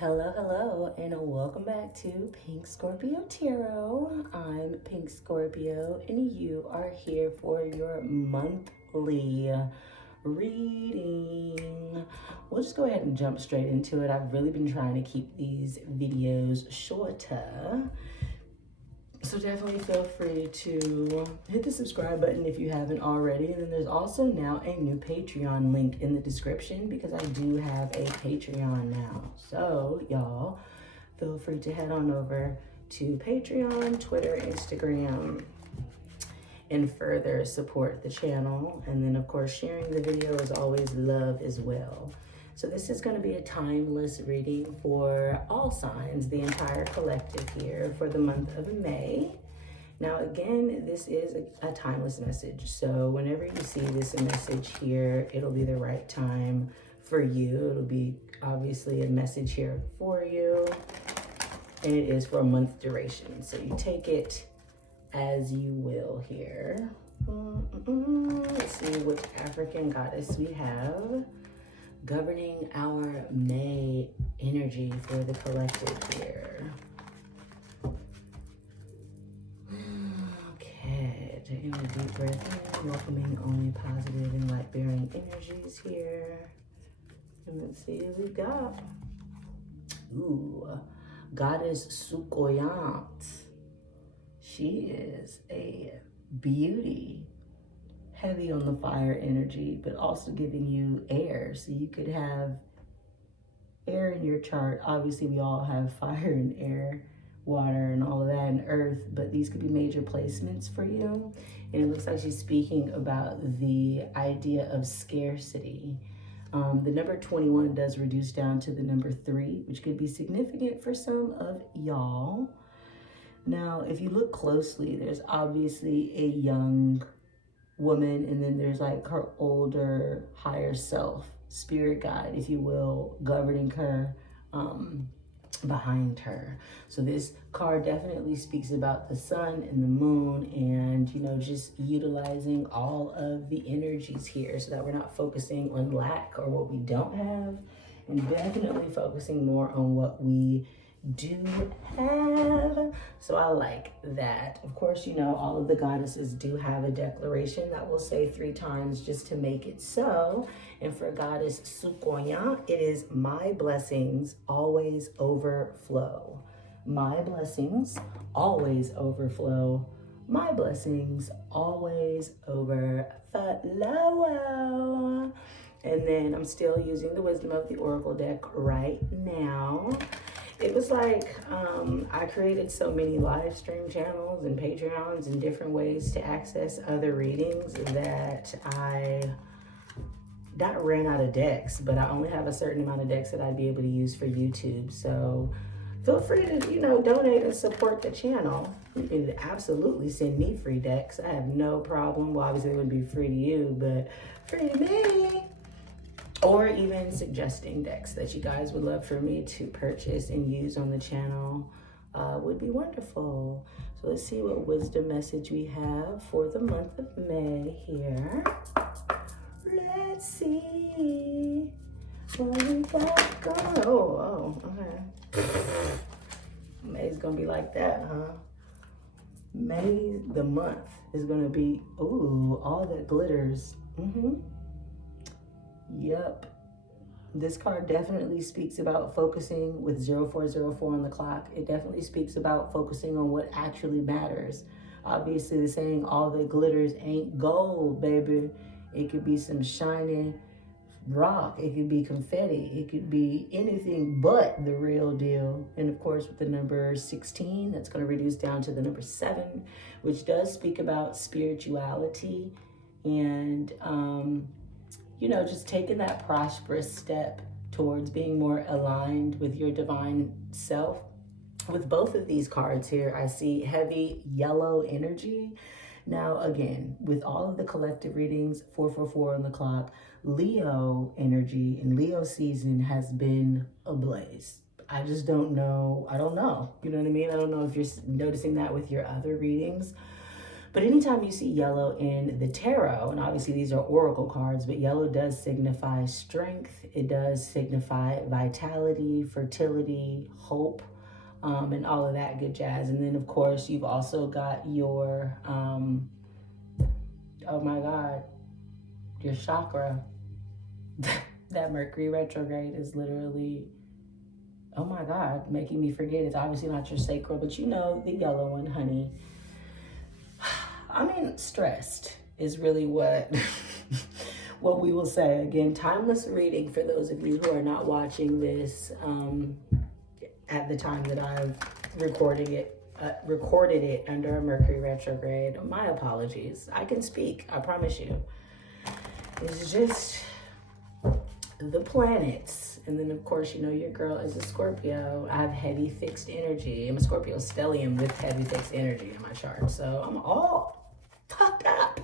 Hello, hello, and welcome back to Pink Scorpio Tarot. I'm Pink Scorpio, and you are here for your monthly reading. We'll just go ahead and jump straight into it. I've really been trying to keep these videos shorter, so definitely feel free to hit the subscribe button if you haven't already. And then there's also now a new Patreon link in the description because I do have a Patreon now. So y'all feel free to head on over to Patreon, Twitter, Instagram, and further support the channel. And then of course, sharing the video is always love as well. So this is going to be a timeless reading for all signs, the entire collective here for the month of May. Now, again, this is a timeless message. So whenever you see this message here, it'll be the right time for you. It'll be obviously a message here for you. And it is for a month duration. So you take it as you will here. Let's see which African goddess we have governing our May energy for the collective here. Okay, taking a deep breath in, welcoming only positive and light-bearing energies here. And let's see what we got. Ooh, Goddess Sukoyant. She is a beauty. Heavy on the fire energy, but also giving you air. So you could have air in your chart. Obviously, we all have fire and air, water, and all of that, and earth, but these could be major placements for you. And it looks like she's speaking about the idea of scarcity. The number 21 does reduce down to the number 3, which could be significant for some of y'all. Now, if you look closely, there's obviously a young woman, and then there's like her older, higher self, spirit guide, if you will, governing her, behind her. So this card definitely speaks about the sun and the moon and, you know, just utilizing all of the energies here so that we're not focusing on lack or what we don't have, and definitely focusing more on what we do have. So I like that. Of course, you know, all of the goddesses do have a declaration that we'll say 3 times just to make it so. And for Goddess Sukoya, it is my blessings always overflow. My blessings always overflow. My blessings always overflow. And then I'm still using the Wisdom of the Oracle deck right now. It was like, I created so many live stream channels and Patreons and different ways to access other readings that I not ran out of decks, but I only have a certain amount of decks that I'd be able to use for YouTube. So feel free to, you know, donate and support the channel. You can absolutely send me free decks. I have no problem. Well, obviously it would be free to you, but free to me. Or even suggesting decks that you guys would love for me to purchase and use on the channel would be wonderful. So let's see what wisdom message we have for the month of May here. Let's see what we got going. Oh, okay. May's gonna be like that, huh? May, the month, is gonna be, ooh, all that glitters. Yep. This card definitely speaks about focusing with 0404 on the clock. It definitely speaks about focusing on what actually matters. Obviously, the saying, all that glitters ain't gold, baby. It could be some shiny rock. It could be confetti. It could be anything but the real deal. And of course, with the number 16, that's going to reduce down to the number 7, which does speak about spirituality and, you know, just taking that prosperous step towards being more aligned with your divine self. With both of these cards here, I see heavy yellow energy. Now, again, with all of the collective readings, 444 on the clock, Leo energy and Leo season has been ablaze. I just don't know. I don't know. You know what I mean? I don't know if you're noticing that with your other readings. But anytime you see yellow in the tarot, and obviously these are oracle cards, but yellow does signify strength. It does signify vitality, fertility, hope, and all of that good jazz. And then, of course, you've also got your, oh my God, your chakra. That Mercury retrograde is literally, oh my God, making me forget. It's obviously not your sacral, but you know, the yellow one, honey. I mean, stressed is really what what we will say. Again, timeless reading for those of you who are not watching this at the time that I've recorded it under a Mercury retrograde. My apologies. I can speak, I promise you. It's just the planets. And then, of course, you know, your girl is a Scorpio. I have heavy fixed energy. I'm a Scorpio stellium with heavy fixed energy in my chart. So I'm all fucked up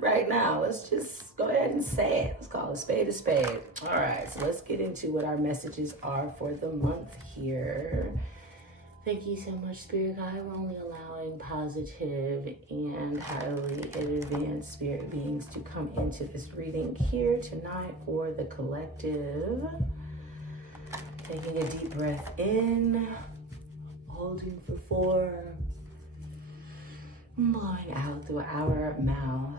right now. Let's just go ahead and say it. Let's call a spade a spade. All right, so let's get into what our messages are for the month here. Thank you so much, Spirit Guide. We're only allowing positive and highly advanced spirit beings to come into this reading here tonight for the collective. Taking a deep breath in, holding for 4, blowing out through our mouth,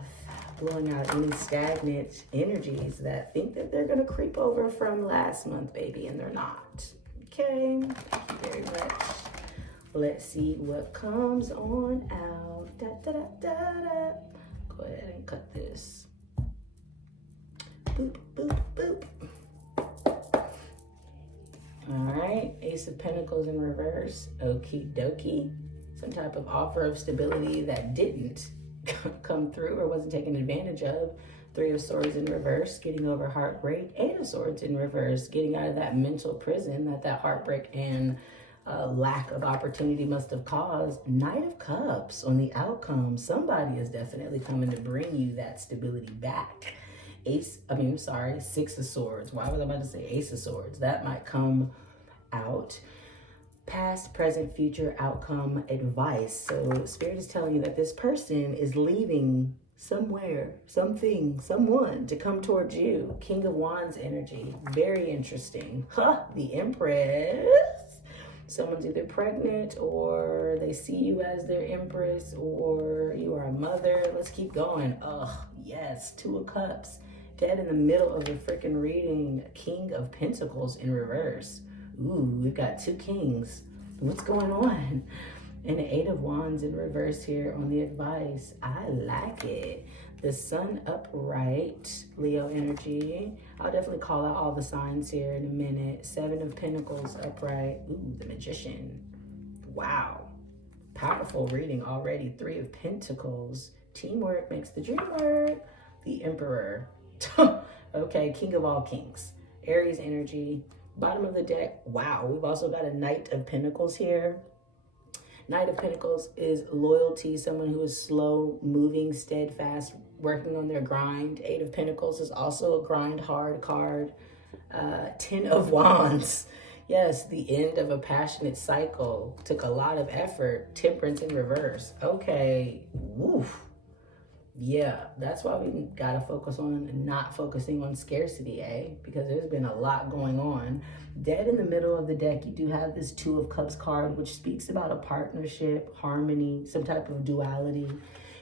blowing out any stagnant energies that think that they're going to creep over from last month, baby, and they're not. Okay, thank you very much. Let's see what comes on out. Da, da, da, da, da. Go ahead and cut this. Boop, boop, boop. All right, Ace of Pentacles in reverse. Okie dokie. Some type of offer of stability that didn't come through or wasn't taken advantage of. 3 of Swords in reverse, getting over heartbreak. 8 of Swords in reverse, getting out of that mental prison that heartbreak and lack of opportunity must have caused. Knight of Cups on the outcome. Somebody is definitely coming to bring you that stability back. 6 of Swords. Why was I about to say Ace of Swords? That might come out. Past, present, future, outcome, advice. So Spirit is telling you that this person is leaving somewhere, something, someone to come towards you. King of Wands energy. Very interesting. The Empress. Someone's either pregnant or they see you as their empress or you are a mother. Let's keep going. Oh, yes. 2 of Cups. Dead in the middle of the freaking reading. King of Pentacles in reverse. Ooh, we've got 2 kings. What's going on? And the 8 of Wands in reverse here on the advice. I like it. The Sun upright, Leo energy. I'll definitely call out all the signs here in a minute. 7 of Pentacles upright. Ooh, the Magician. Wow. Powerful reading already. 3 of Pentacles. Teamwork makes the dream work. The Emperor. Okay, King of all kings. Aries energy. Bottom of the deck. Wow, we've also got a Knight of Pentacles here. Knight of Pentacles is loyalty, someone who is slow, moving, steadfast, working on their grind. 8 of Pentacles is also a grind hard card. 10 of Wands. Yes, the end of a passionate cycle. Took a lot of effort. Temperance in reverse. Okay, woof. Yeah, that's why we gotta focus on not focusing on scarcity, because there's been a lot going on. Dead in the middle of the deck, you do have this 2 of Cups card, which speaks about a partnership, harmony, some type of duality.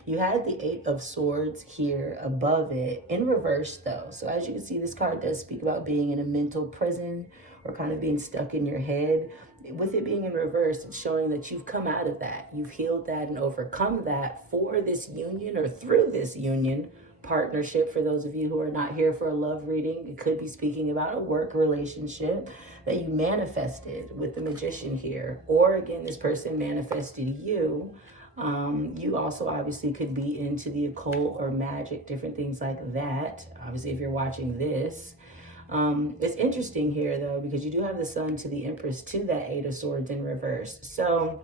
You had the 8 of Swords here above it, in reverse though. So as you can see, this card does speak about being in a mental prison or kind of being stuck in your head. With it being in reverse, it's showing that you've come out of that. You've healed that and overcome that for this union or through this union partnership. For those of you who are not here for a love reading, it could be speaking about a work relationship that you manifested with the Magician here. Or again, this person manifested you. You also obviously could be into the occult or magic, different things like that. Obviously, if you're watching this. It's interesting here though, because you do have the Sun to the Empress to that 8 of Swords in reverse. So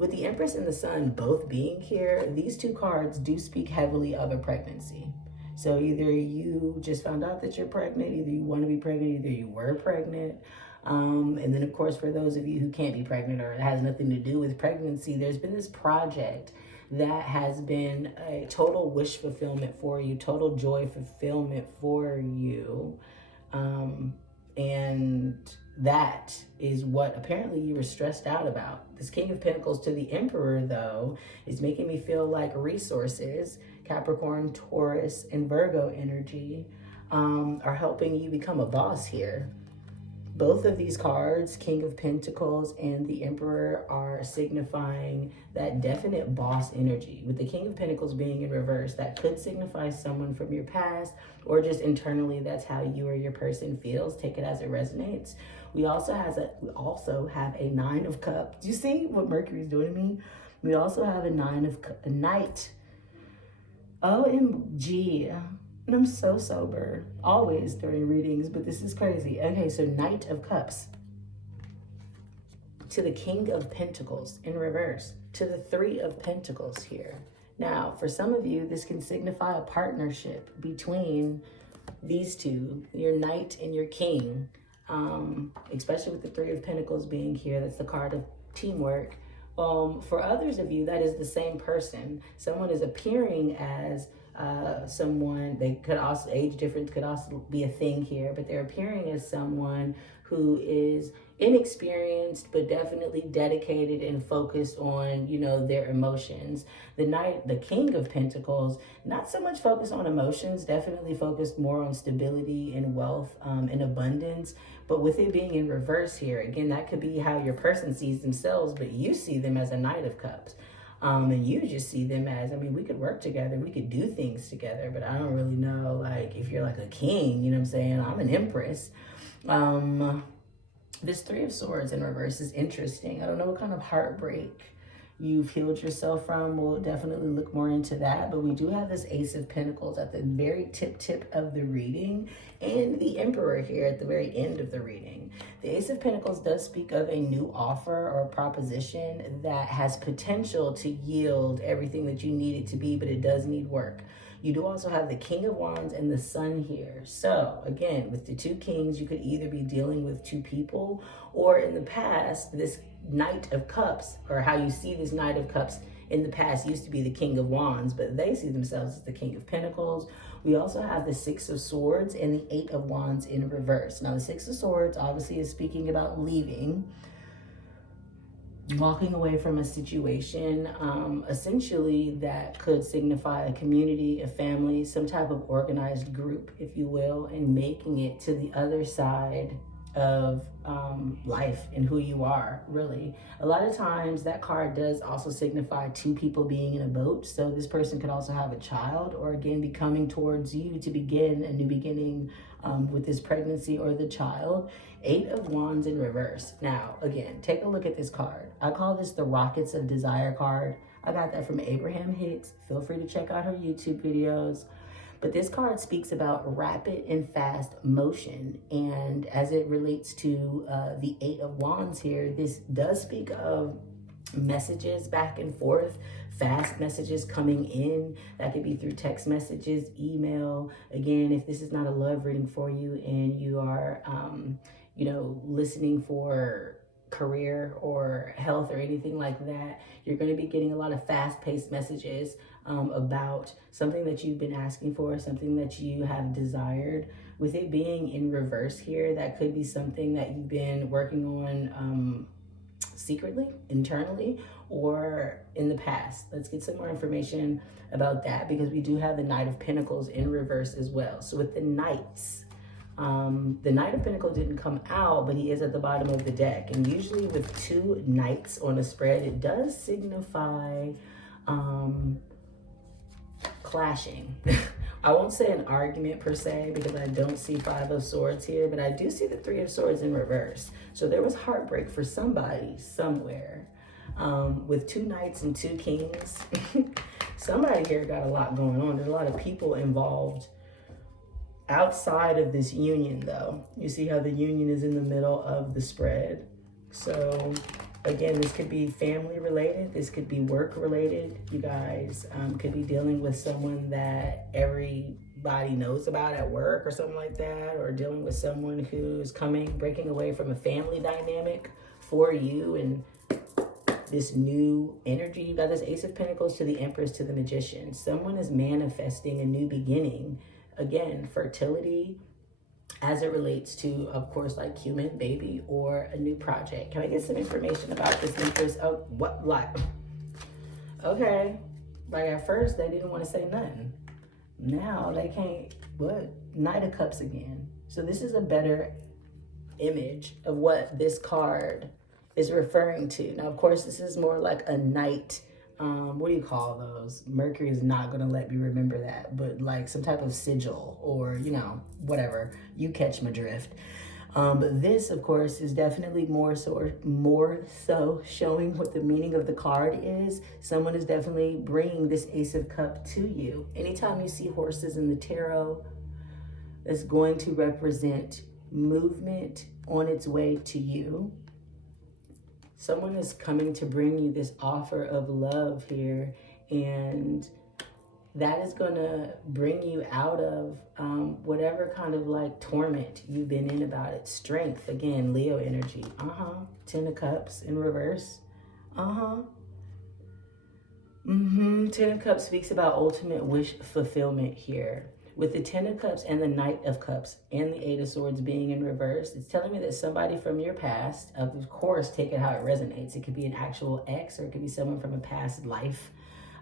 with the Empress and the Sun both being here, these 2 cards do speak heavily of a pregnancy. So either you just found out that you're pregnant, either you want to be pregnant, either you were pregnant. And then of course, for those of you who can't be pregnant or it has nothing to do with pregnancy, there's been this project that has been a total wish fulfillment for you, total joy fulfillment for you. And that is what apparently you were stressed out about. This King of Pentacles to the Emperor, though, is making me feel like resources, Capricorn, Taurus, and Virgo energy, are helping you become a boss here. Both of these cards, King of Pentacles and the Emperor, are signifying that definite boss energy. With the King of Pentacles being in reverse, that could signify someone from your past, or just internally, that's how you or your person feels. Take it as it resonates. We also have a Nine of Cups. Do you see what Mercury is doing to me? We also have a Knight. OMG. And I'm so sober, always during readings, but this is crazy. Okay, so Knight of Cups to the King of Pentacles in reverse, to the Three of Pentacles here. Now, for some of you, this can signify a partnership between these two, your Knight and your King, especially with the Three of Pentacles being here. That's the card of teamwork. For others of you, that is the same person. Someone is appearing as someone, they could also, age difference could also be a thing here, but they're appearing as someone who is inexperienced, but definitely dedicated and focused on, you know, their emotions. The King of Pentacles, not so much focused on emotions, definitely focused more on stability and wealth and abundance. But with it being in reverse here, again, that could be how your person sees themselves, but you see them as a Knight of Cups. And you just see them as, I mean, we could work together, we could do things together, but I don't really know, like, if you're like a king, you know what I'm saying? I'm an empress. This Three of Swords in reverse is interesting. I don't know what kind of heartbreak you've healed yourself from. We'll definitely look more into that. But we do have this Ace of Pentacles at the very tip of the reading, and the Emperor here at the very end of the reading. The Ace of Pentacles does speak of a new offer or proposition that has potential to yield everything that you need it to be, but it does need work. You do also have the King of Wands and the Sun here. So again, with the two kings, you could either be dealing with two people, or in the past, this Knight of Cups, or how you see this Knight of Cups in the past, used to be the King of Wands, but they see themselves as the King of Pentacles. We also have the Six of Swords and the Eight of Wands in reverse. Now, the Six of Swords obviously is speaking about leaving, walking away from a situation. Essentially, that could signify a community, a family, some type of organized group, if you will, and making it to the other side of life and who you are, really. A lot of times that card does also signify two people being in a boat. So this person could also have a child, or again, be coming towards you to begin a new beginning with this pregnancy or the child. Eight of Wands in reverse. Now, again, take a look at this card. I call this the Rockets of Desire card. I got that from Abraham Hicks. Feel free to check out her YouTube videos. But this card speaks about rapid and fast motion. And as it relates to the Eight of Wands here, this does speak of messages back and forth, fast messages coming in. That could be through text messages, email. Again, if this is not a love reading for you and you are, you know, listening for career or health or anything like that, you're going to be getting a lot of fast-paced messages about something that you've been asking for, something that you have desired. With it being in reverse here, that could be something that you've been working on secretly, internally, or in the past. Let's get some more information about that, because we do have the Knight of Pentacles in reverse as well. So with the Knights, the Knight of Pentacles didn't come out, but he is at the bottom of the deck. And usually with two Knights on a spread, it does signify clashing. I won't say an argument per se, because I don't see Five of Swords here, but I do see the Three of Swords in reverse. So there was heartbreak for somebody somewhere. With two Knights and two Kings, somebody here got a lot going on. There's a lot of people involved outside of this union, though. You see how the union is in the middle of the spread. So again, this could be family related, this could be work related. You guys could be dealing with someone that everybody knows about at work or something like that, or dealing with someone who's breaking away from a family dynamic for you and this new energy. You got this Ace of Pentacles to the Empress to the Magician. Someone is manifesting a new beginning. Again, fertility as it relates to, of course, like human baby or a new project. Can I get some information about this Empress? Oh, what, like, okay. Like at first they didn't want to say nothing. Now they can't, what? Knight of Cups again. So this is a better image of what this card is referring to. Now, of course, this is more like a knight. What do you call those? Mercury is not going to let me remember that, but like some type of sigil or, you know, whatever. You catch my drift. But this, of course, is definitely more so showing what the meaning of the card is. Someone is definitely bringing this Ace of Cups to you. Anytime you see horses in the tarot, it's going to represent movement on its way to you. Someone is coming to bring you this offer of love here, and that is going to bring you out of whatever kind of like torment you've been in about it. Strength, again, Leo energy. Ten of Cups in reverse. Ten of Cups speaks about ultimate wish fulfillment here. With the Ten of Cups and the Knight of Cups and the Eight of Swords being in reverse, it's telling me that somebody from your past, of course, take it how it resonates. It could be an actual ex or it could be someone from a past life.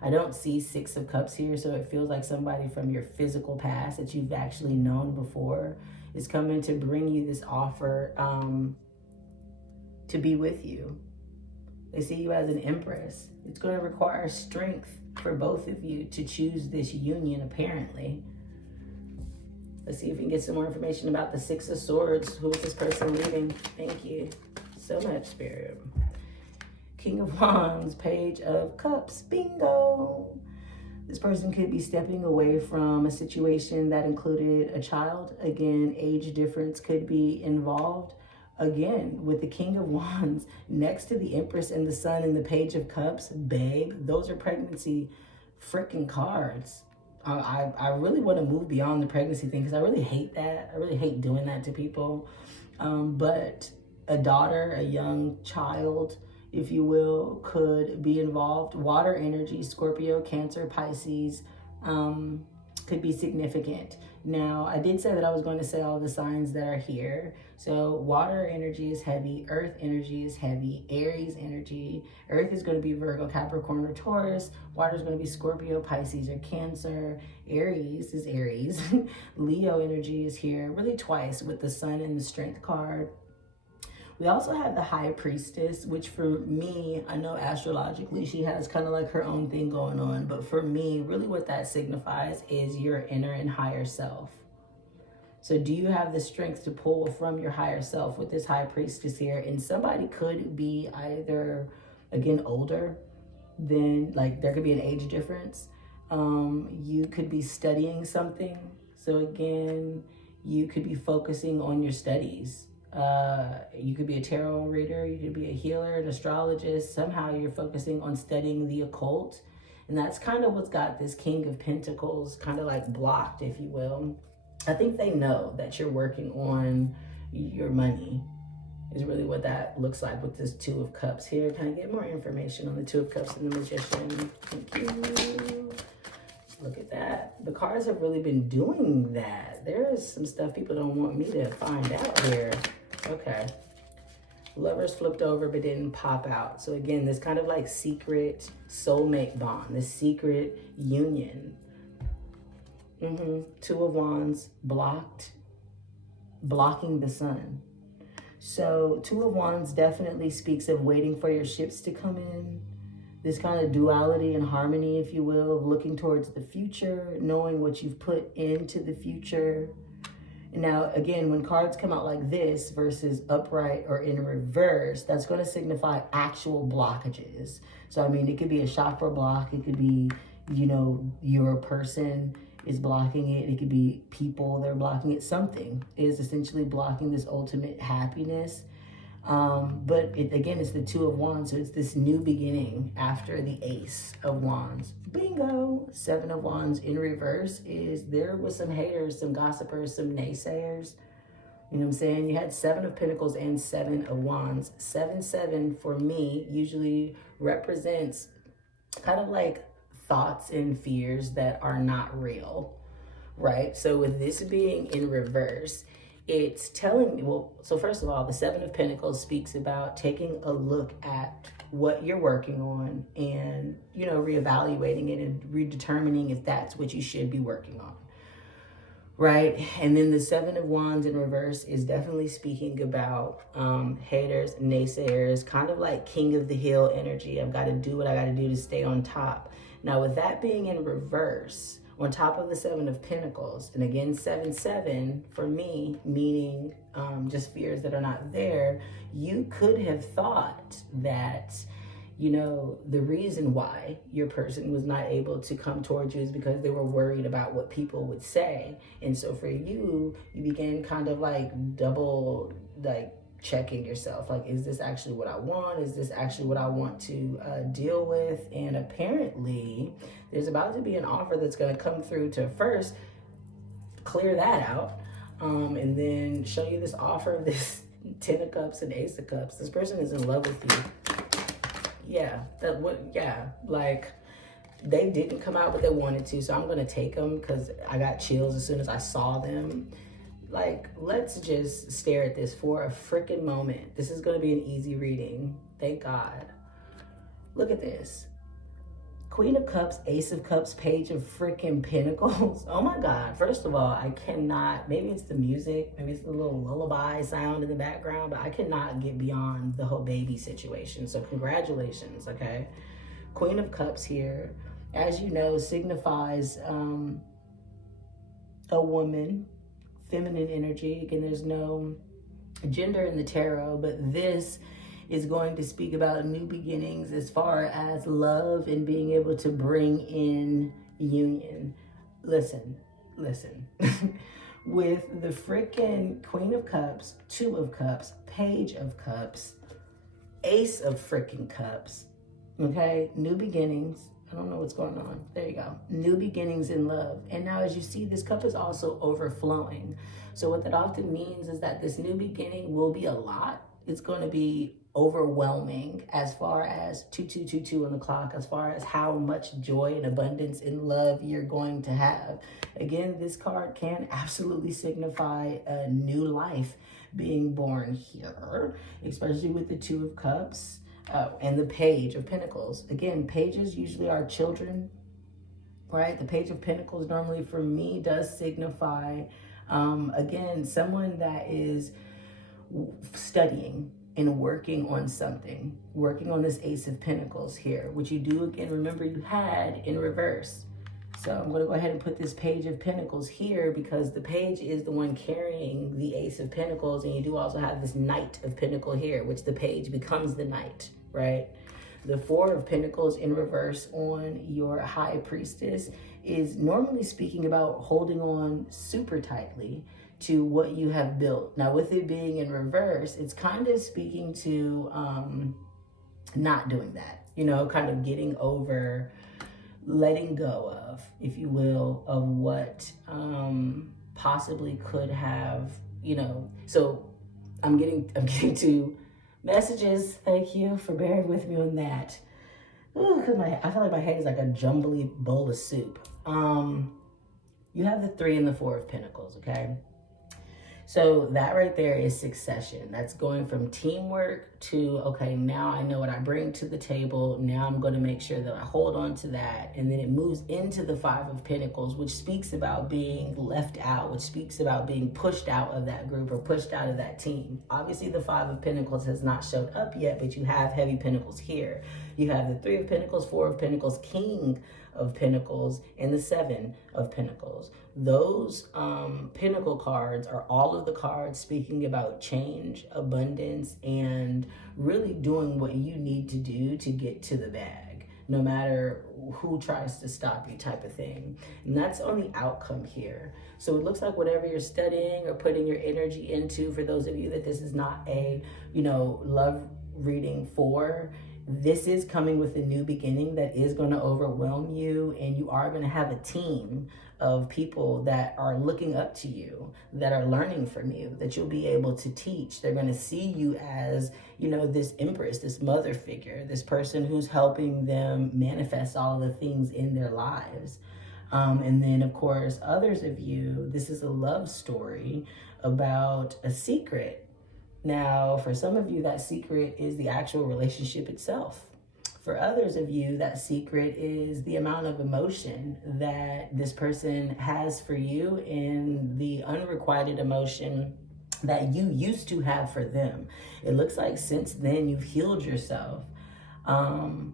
I don't see Six of Cups here, so it feels like somebody from your physical past that you've actually known before is coming to bring you this offer to be with you. They see you as an empress. It's going to require strength for both of you to choose this union, apparently. Let's see if we can get some more information about the Six of Swords. Who is this person leaving? Thank you so much, Spirit. King of Wands, Page of Cups, bingo. This person could be stepping away from a situation that included a child. Again, age difference could be involved. Again, with the King of Wands next to the Empress and the Sun and the Page of Cups, babe, those are pregnancy freaking cards. I really want to move beyond the pregnancy thing because I really hate that. I really hate doing that to people. But a daughter, a young child, if you will, could be involved. Water energy, Scorpio, Cancer, Pisces, could be significant. Now, I did say that I was going to say all the signs that are here. So water energy is heavy, earth energy is heavy, Aries energy. Earth is going to be Virgo, Capricorn, or Taurus. Water is going to be Scorpio, Pisces, or Cancer. Aries is Aries. Leo energy is here really twice with the Sun and the Strength card. We also have the High Priestess, which for me, I know astrologically she has kind of like her own thing going on, but for me, really what that signifies is your inner and higher self. So do you have the strength to pull from your higher self with this High Priestess here? And somebody could be either, again, older than, like there could be an age difference. You could be studying something. So again, you could be focusing on your studies. You could be a tarot reader, you could be a healer, an astrologist. Somehow you're focusing on studying the occult. And that's kind of what's got this King of Pentacles kind of like blocked, if you will. I think they know that you're working on your money is really what that looks like with this Two of Cups here. Can I get more information on the Two of Cups and the Magician? Thank you. Look at that. The cards have really been doing that. There is some stuff people don't want me to find out here. Okay. Lovers flipped over but didn't pop out. So again, this kind of like secret soulmate bond, this secret union. Two of Wands blocking the Sun. So Two of Wands definitely speaks of waiting for your ships to come in. This kind of duality and harmony, if you will, of looking towards the future, knowing what you've put into the future. Now, again, when cards come out like this versus upright or in reverse, that's going to signify actual blockages. So, I mean, it could be a chakra block. It could be, you know, your person is blocking it. It could be people that are blocking it. Something is essentially blocking this ultimate happiness. But again, it's the Two of Wands. So it's this new beginning after the Ace of Wands. Bingo. Seven of Wands in reverse is there was some haters, some gossipers, some naysayers. You know what I'm saying? You had 7 of Pentacles and 7 of Wands. 7-7 for me usually represents kind of like thoughts and fears that are not real, right? So with this being in reverse, it's telling me, well, so first of all, the 7 of Pentacles speaks about taking a look at what you're working on and, you know, reevaluating it and redetermining if that's what you should be working on. Right? And then the 7 of Wands in reverse is definitely speaking about haters, naysayers, kind of like king of the hill energy. I've got to do what I got to do to stay on top. Now, with that being in reverse, on top of the 7 of Pentacles, and again, 7-7 for me, meaning just fears that are not there, you could have thought that, you know, the reason why your person was not able to come towards you is because they were worried about what people would say. And so for you, you began kind of like double, like checking yourself. Like, is this actually what I want? Is this actually what I want to deal with? And apparently there's about to be an offer that's going to come through to first clear that out. And then show you this offer of this 10 of Cups and Ace of Cups. This person is in love with you. Yeah, like they didn't come out what they wanted to, so I'm gonna take them because I got chills as soon as I saw them. Like, let's just stare at this for a freaking moment. This is gonna be an easy reading, thank God. Look at this. Queen of Cups, Ace of Cups, Page of freaking Pentacles. Oh my God. First of all, I cannot, maybe it's the music, maybe it's the little lullaby sound in the background, but I cannot get beyond the whole baby situation. So congratulations, okay? Queen of Cups here, as you know, signifies a woman, feminine energy. Again, there's no gender in the tarot, but this is going to speak about new beginnings as far as love and being able to bring in union. Listen. With the freaking Queen of Cups, 2 of Cups, Page of Cups, Ace of freaking Cups, okay? New beginnings. I don't know what's going on. There you go. New beginnings in love. And now as you see, this cup is also overflowing. So what that often means is that this new beginning will be a lot. It's going to be overwhelming as far as 2222 on the clock, as far as how much joy and abundance in love you're going to have. Again, this card can absolutely signify a new life being born here, especially with the 2 of Cups and the Page of Pentacles. Again, pages usually are children, right? The Page of Pentacles normally for me does signify, again, someone that is studying and working on something, working on this Ace of Pentacles here, which you do, again, remember you had in reverse. So I'm going to go ahead and put this Page of Pentacles here because the page is the one carrying the Ace of Pentacles, and you do also have this Knight of Pentacle here, which the page becomes the Knight, right? The 4 of Pentacles in reverse on your High Priestess is normally speaking about holding on super tightly to what you have built. Now, with it being in reverse, it's kind of speaking to not doing that, you know, kind of getting over, letting go of, if you will, of what possibly could have, you know. So I'm getting to messages. Thank you for bearing with me on that. Ooh, cause I feel like my head is like a jumbly bowl of soup. You have the 3 and the 4 of Pentacles, okay? So that right there is succession. That's going from teamwork to, okay, now I know what I bring to the table. Now I'm going to make sure that I hold on to that. And then it moves into the 5 of Pentacles, which speaks about being left out, which speaks about being pushed out of that group or pushed out of that team. Obviously, the 5 of Pentacles has not showed up yet, but you have heavy Pentacles here. You have the 3 of Pentacles, 4 of Pentacles, King of Pentacles, and the 7 of Pentacles. Those Pentacle cards are all of the cards speaking about change, abundance, and really doing what you need to do to get to the bag, no matter who tries to stop you, type of thing. And that's on the outcome here. So it looks like whatever you're studying or putting your energy into, for those of you that this is not a, you know, love reading for, this is coming with a new beginning that is going to overwhelm you, and you are going to have a team of people that are looking up to you, that are learning from you, that you'll be able to teach. They're going to see you as, you know, this empress, this mother figure, this person who's helping them manifest all the things in their lives. And then, of course, others of you, this is a love story about a secret. Now, for some of you, that secret is the actual relationship itself. For others of you, that secret is the amount of emotion that this person has for you and the unrequited emotion that you used to have for them. It looks like since then you've healed yourself. To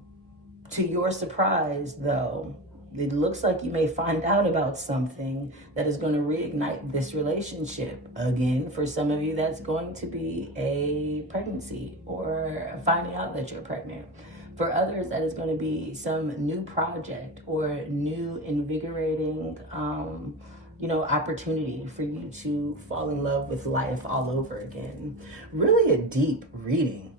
your surprise, though, it looks like you may find out about something that is going to reignite this relationship. Again, for some of you, that's going to be a pregnancy or finding out that you're pregnant. For others, that is going to be some new project or new invigorating, opportunity for you to fall in love with life all over again. Really a deep reading.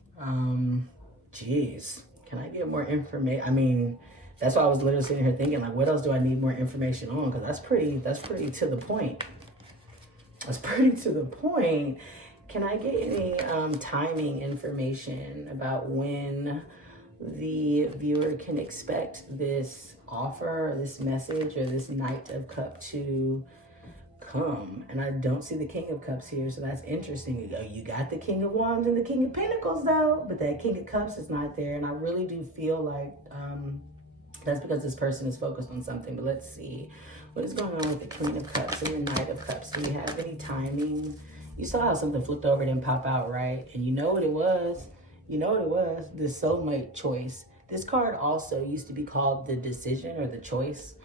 Geez, can I get more information? I mean, that's why I was literally sitting here thinking, like, what else do I need more information on? Because that's pretty to the point. That's pretty to the point. Can I get any timing information about when the viewer can expect this offer, or this message, or this Knight of Cups to come? And I don't see the King of Cups here, so that's interesting. You got the King of Wands and the King of Pentacles, though, but that King of Cups is not there. And I really do feel like that's because this person is focused on something. But let's see. What is going on with the Queen of Cups and the Knight of Cups? Do you have any timing? You saw how something flipped over and didn't pop out, right? And you know what it was? You know what it was? The soulmate choice. This card also used to be called the decision or the choice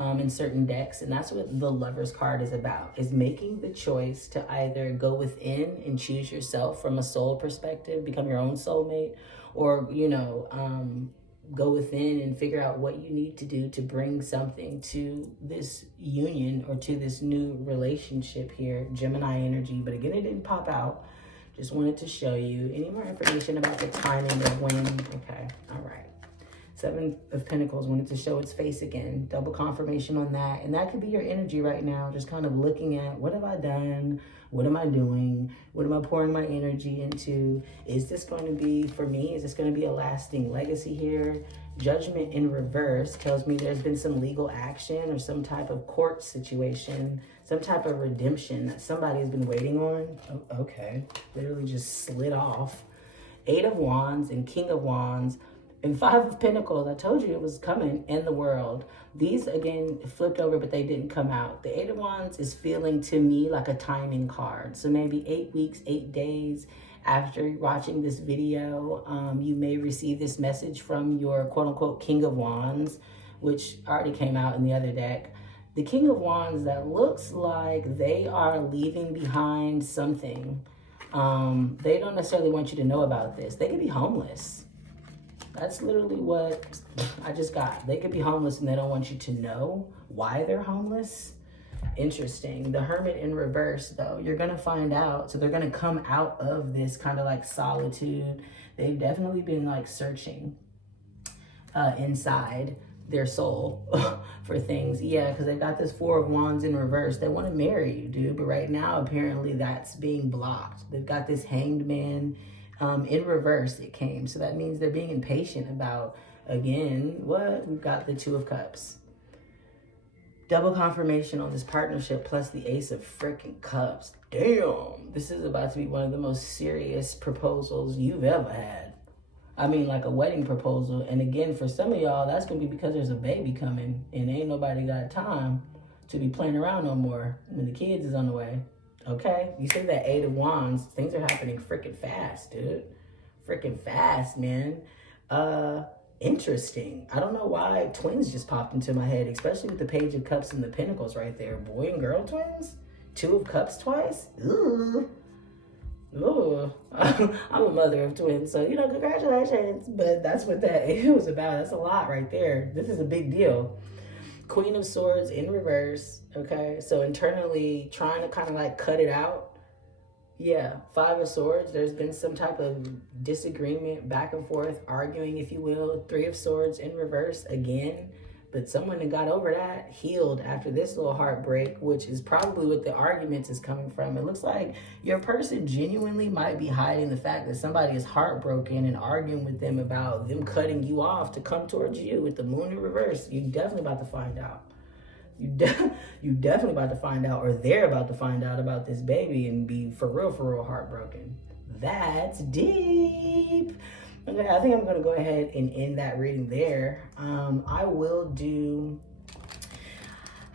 in certain decks. And that's what the Lover's card is about, is making the choice to either go within and choose yourself from a soul perspective, become your own soulmate, or, go within and figure out what you need to do to bring something to this union or to this new relationship here. Gemini energy. But again, it didn't pop out. Just wanted to show you. Any more information about the timing of when? Okay, all right. Seven of Pentacles, wanted to show its face again. Double confirmation on that. And that could be your energy right now. Just kind of looking at, what have I done? What am I doing? What am I pouring my energy into? Is this going to be, for me, is this going to be a lasting legacy here? Judgment in reverse tells me there's been some legal action or some type of court situation, some type of redemption that somebody's been waiting on. Oh, okay, literally just slid off. Eight of Wands and King of Wands and Five of Pentacles. I told you it was coming in the world. These, again, flipped over, but they didn't come out. The Eight of Wands is feeling to me like a timing card. So maybe 8 weeks, 8 days after watching this video, you may receive this message from your quote-unquote King of Wands, which already came out in the other deck. The King of Wands, that looks like they are leaving behind something. They don't necessarily want you to know about this. They could be homeless. That's literally what I just got. They could be homeless and they don't want you to know why they're homeless. Interesting. The Hermit in reverse, though, you're going to find out. So they're going to come out of this kind of like solitude. They've definitely been like searching inside their soul for things. Yeah, because they've got this Four of Wands in reverse. They want to marry you, dude. But right now, apparently that's being blocked. They've got this Hanged Man in reverse, it came. So that means they're being impatient about, again, what? We've got the Two of Cups. Double confirmation on this partnership plus the Ace of freaking Cups. Damn, this is about to be one of the most serious proposals you've ever had. I mean, like a wedding proposal. And again, for some of y'all, that's going to be because there's a baby coming and ain't nobody got time to be playing around no more when the kids is on the way. Okay, you see that Eight of Wands, things are happening freaking fast, dude. Freaking fast, man. Interesting. I don't know why twins just popped into my head, especially with the Page of Cups and the Pentacles right there. Boy and girl twins? Two of Cups twice? Ooh. Ooh. I'm a mother of twins, so, congratulations. But that's what that was about. That's a lot right there. This is a big deal. Queen of Swords in reverse, okay? So internally trying to kind of like cut it out, Yeah, Five of Swords. There's been some type of disagreement, back and forth, arguing, if you will. Three of Swords in reverse again. But someone that got over that, healed after this little heartbreak, which is probably what the arguments is coming from. It looks like your person genuinely might be hiding the fact that somebody is heartbroken and arguing with them about them cutting you off to come towards you with the moon in reverse. You're definitely about to find out. You definitely about to find out, or they're about to find out about this baby and be for real heartbroken. That's deep. Okay, I think I'm going to go ahead and end that reading there. I will do...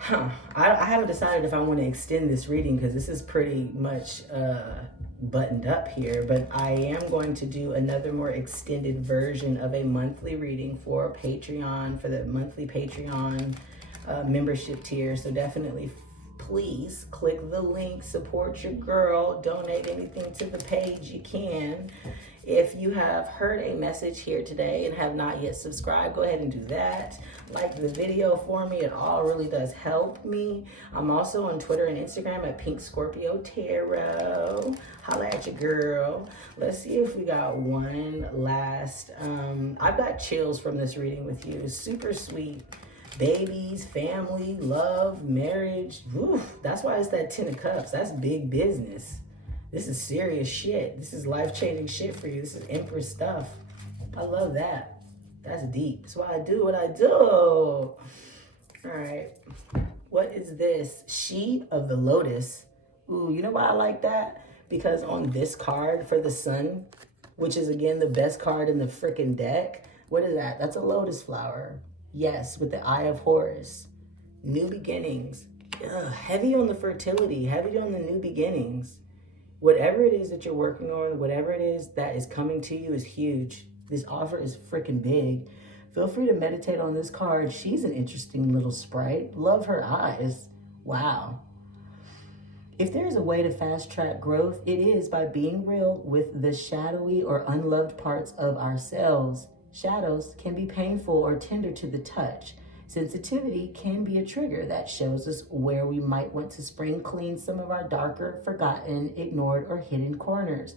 I haven't decided if I want to extend this reading because this is pretty much buttoned up here, but I am going to do another more extended version of a monthly reading for Patreon, for the monthly Patreon membership tier. So definitely please click the link, support your girl, donate anything to the page you can. If you have heard a message here today and have not yet subscribed, go ahead and do that. Like the video for me. It all really does help me. I'm also on Twitter and Instagram at Pink Scorpio Tarot. Holla at your girl. Let's see if we got one last. I've got chills from this reading with you. Super sweet. Babies, family, love, marriage. Oof, that's why it's that 10 of Cups. That's big business. This is serious shit. This is life-changing shit for you. This is Empress stuff. I love that. That's deep. That's why I do what I do. All right. What is this? She of the Lotus. Ooh, you know why I like that? Because on this card for the Sun, which is, again, the best card in the freaking deck, what is that? That's a lotus flower. Yes, with the Eye of Horus. New beginnings. Ugh, heavy on the fertility. Heavy on the new beginnings. Whatever it is that you're working on, whatever it is that is coming to you is huge. This offer is freaking big. Feel free to meditate on this card. She's an interesting little sprite. Love her eyes. Wow. If there is a way to fast track growth, it is by being real with the shadowy or unloved parts of ourselves. Shadows can be painful or tender to the touch. Sensitivity can be a trigger that shows us where we might want to spring clean some of our darker, forgotten, ignored, or hidden corners.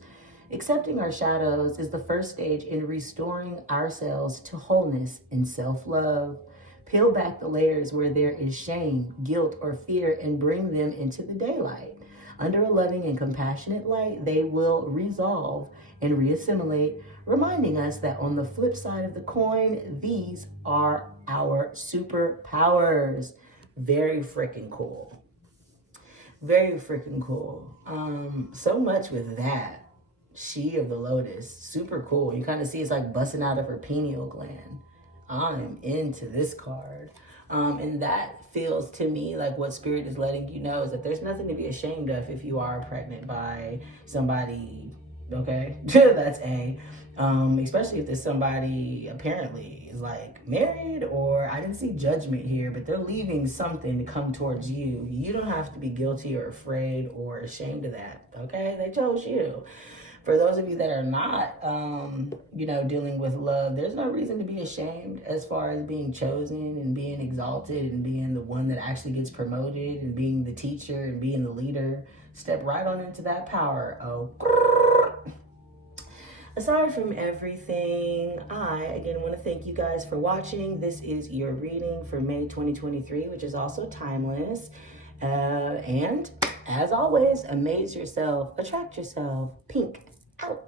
Accepting our shadows is the first stage in restoring ourselves to wholeness and self-love. Peel back the layers where there is shame, guilt, or fear and bring them into the daylight. Under a loving and compassionate light, they will resolve and reassimilate, reminding us that on the flip side of the coin, these are our superpowers. Very freaking cool. Very freaking cool. So much with that. She of the Lotus. Super cool. You kind of see it's like busting out of her pineal gland. I'm into this card. And that feels to me like what Spirit is letting you know is that there's nothing to be ashamed of if you are pregnant by somebody, okay? That's A. Especially if there's somebody apparently is like married, or I didn't see judgment here, but they're leaving something to come towards you. You don't have to be guilty or afraid or ashamed of that, okay? They chose you. For those of you that are not, dealing with love, there's no reason to be ashamed as far as being chosen and being exalted and being the one that actually gets promoted and being the teacher and being the leader. Step right on into that power. Oh. Aside from everything, I, again, want to thank you guys for watching. This is your reading for May 2023, which is also timeless. And as always, amaze yourself, attract yourself. Pink out.